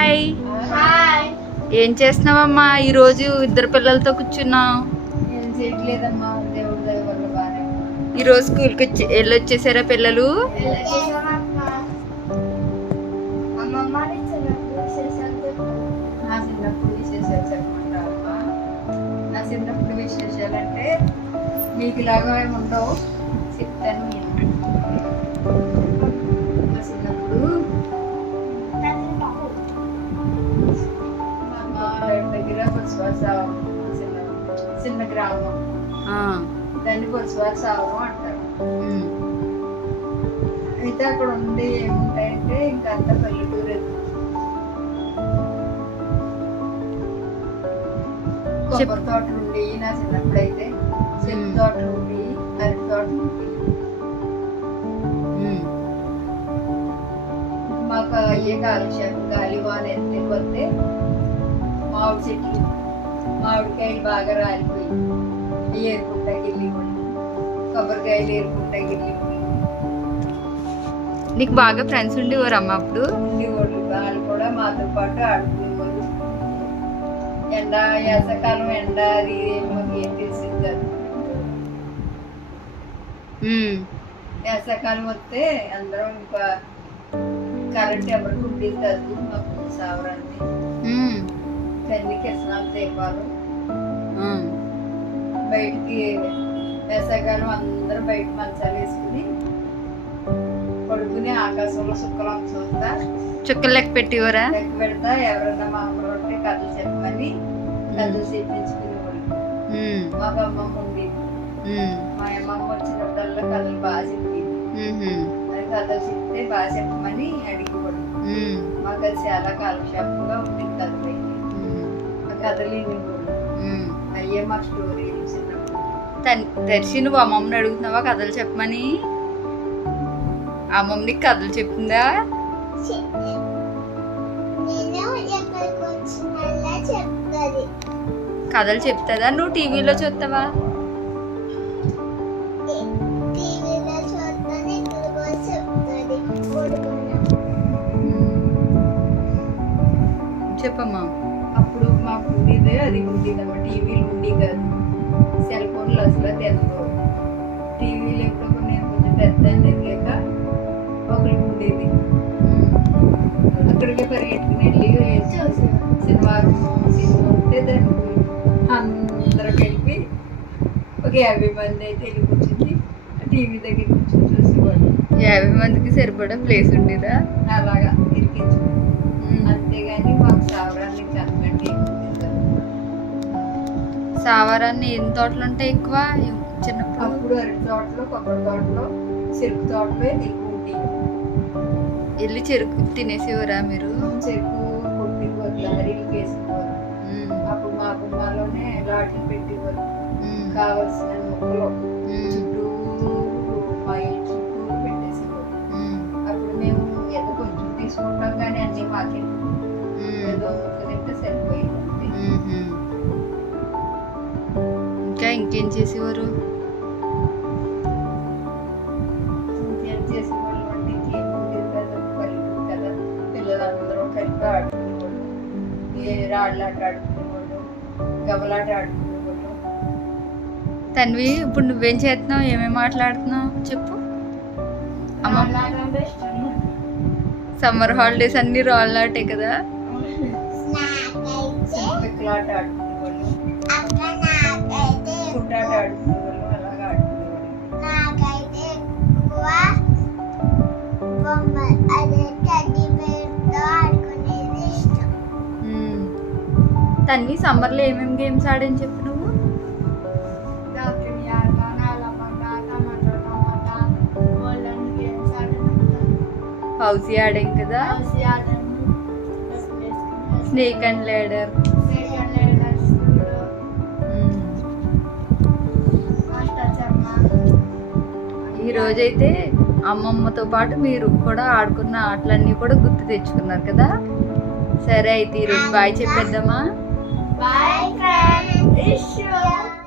Hi. ఏం చేస్తున్నావమ్మా? ఈరోజు ఇద్దరు పిల్లలతో కూర్చున్నావు. ఏం చేయట్లేదమ్మా, దేవుడి దయ వల్ల బాగానే. ఈరోజు స్కూల్కి వెళ్ళొచ్చేసారా పిల్లలు? నా చిన్నప్పుడు విశేషాలు చెప్పమంటావమ్మా? నా చిన్నప్పుడు విశేషాలంటే మీకు ఇలాగా ఉండవు, చెప్తాను నేను. నా చిన్నప్పుడు మా దగ్గర కొద్దిశ్వాస చిన్న గ్రామం, దాన్ని కొద్దిశ్వాస సావరం అంటారు. అయితే అక్కడ ఉండి ఏముంటాయంటే ఇంకా అంత పల్లెటూరు. కొబ్బరి తోటలు ఉండి, నా చిన్నప్పుడు అయితే చెరుకు తోటలు ఉండి, అరటి తోటలు ఉండి. మాకు అయ్యే కాలుష్యం, గాలి వాన ఎత్తి పోతే మామిడి చెట్లు, మామిడికాయలు బాగా రాలిపోయి ఏరుకుంటా గిల్లిపోయి, కొబ్బరికాయలు ఏరుకుంటా గిల్లిపోయి. నీకు బాగా ఫ్రెండ్స్ ఉండేవారమ్మా అప్పుడు? ఉండేవాళ్ళు, వాళ్ళు కూడా మాతో పాటు ఆడుకునేవాళ్ళు. ఎండ, వేసవకాలం ఎండ అది మాకు ఏం తెలిసింది కాదు. వేసవకాలం వస్తే అందరం ఇంకా కరెంట్ ఎవరికి ఉండేది కాదు మాకు సావరాన్ని. కన్నీ కిసనాలు దీపాలు. బయటికి వేసవకాలం అందరూ బయట మంచాలు వేసుకుని పడుకుని ఆకాశంలో చుక్కలు చూస్తా, చుక్కలు లెక్క పెట్టేవారా? లెక్క పెడతా. ఎవరన్నా మా అమ్మ ఉంటే కథలు చెప్పమని కథలు చెప్పించుకునేవాళ్ళు. మాకు అమ్మమ్మ ఉండేది. మా అమ్మమ్మ వచ్చినప్పుడల్లా కథలు బాగా చెప్పేది. అది కథలు చెప్తే బాగా చెప్పమని అడిగేవాడు. మాకు అది చాలా కాలక్షేపంగా ఉండేది కథలు అయితే. ఆ కథలు వినేవాళ్ళు. అయ్యే మా స్టోరీలు చిన్నప్పుడు. దర్శి నువ్వు అమ్మమ్మని అడుగుతున్నావా కథలు చెప్పమని? అమ్మమ్మ నీకు కథలు చెప్తుందా? కథలు చెప్తుందా? నువ్వు టీవీలో చూస్తావా? చెప్పమ్మా. అప్పుడు మాకు ఉండేదే అది ఉండేదమ్మా, టీవీలు ఉండి కాదు, సెల్ ఫోన్లు అసలు తెలుసు. టీవీలు ఎప్పుడు నేను కొంచెం పెద్ద ఎదిగాక ఒకరికి ఉండేది. అక్కడికి పరిగెట్టుకుని వెళ్ళి సినిమా ఉంటే దాన్ని అందరూ కలిపి ఒక 50 మంది అయితే వెళ్ళి కూర్చుంది టీవీ దగ్గర కూర్చొని చూసేవాడు. 50 మందికి సరిపడా ప్లేస్ ఉండేదా? అలాగా ఇరికించు. అంతేగాని మాకు సావరాన్ని కనకంటే సావరాన్ని ఎన్ని తోటలు ఉంటాయి ఎక్కువ చిన్నప్పుడు? అప్పుడు అరటి తోటలో, కొబ్బరి తోటలో, చెరుకు తోటలో ఎక్కువ ఉండేవి. వెళ్ళి చెరుకు తినేసేవారా మీరు? చెరుకు కొట్టేవారు, లారీలకు వేసేవారు. అప్పుడు మా కుటుంబాల్లోనే లాట్లు పెట్టేవారు. కావలసిన మొక్కలు చుట్టూ మా ఇంటి చుట్టూ పెట్టేసేవారు. అప్పుడు మేము ఏదో కొంచెం తీసుకుంటాం కానీ అన్ని మాకే ఏదో తింటే సరిపోయింది. ఇంకా ఇంకేం చేసేవారు? ఇంకేం చేసేవాళ్ళు అంటే ఇంకేం ఉండేది కదా, పల్లెటూరు కదా, పిల్లలందరూ కలిపి ఆడుకునేవాళ్ళు. ఏ రాళ్ళాట ఆడుకునేవాళ్ళు, గబలాట ఆడుకునేవాళ్ళు. తన్వి, ఇప్పుడు నువ్వేం చేస్తున్నావు? ఏమేమి మాట్లాడుతున్నావు చెప్పు. అమ్మ, సమ్మర్ హాలిడేస్ అన్ని రాళ్ళాటే కదా? పిక్కలాట ఆడుకునేవాళ్ళు, కుట్టాట ఆడుకునేవాళ్ళు, అలాగా ఆడుకునేవాళ్ళు. తన్వి, సమ్మర్లో ఏమేమి గేమ్స్ ఆడని చెప్పు నువ్వు. హౌసీ ఆడాం కదా, స్నేక్ అండ్ ల్యాడర్. ఈరోజైతే అమ్మమ్మతో పాటు మీరు కూడా ఆడుకున్న ఆటలన్నీ కూడా గుర్తు తెచ్చుకున్నారు కదా. సరే అయితే ఈరోజు బాయ్ చెప్పేద్దామా? Bye friends.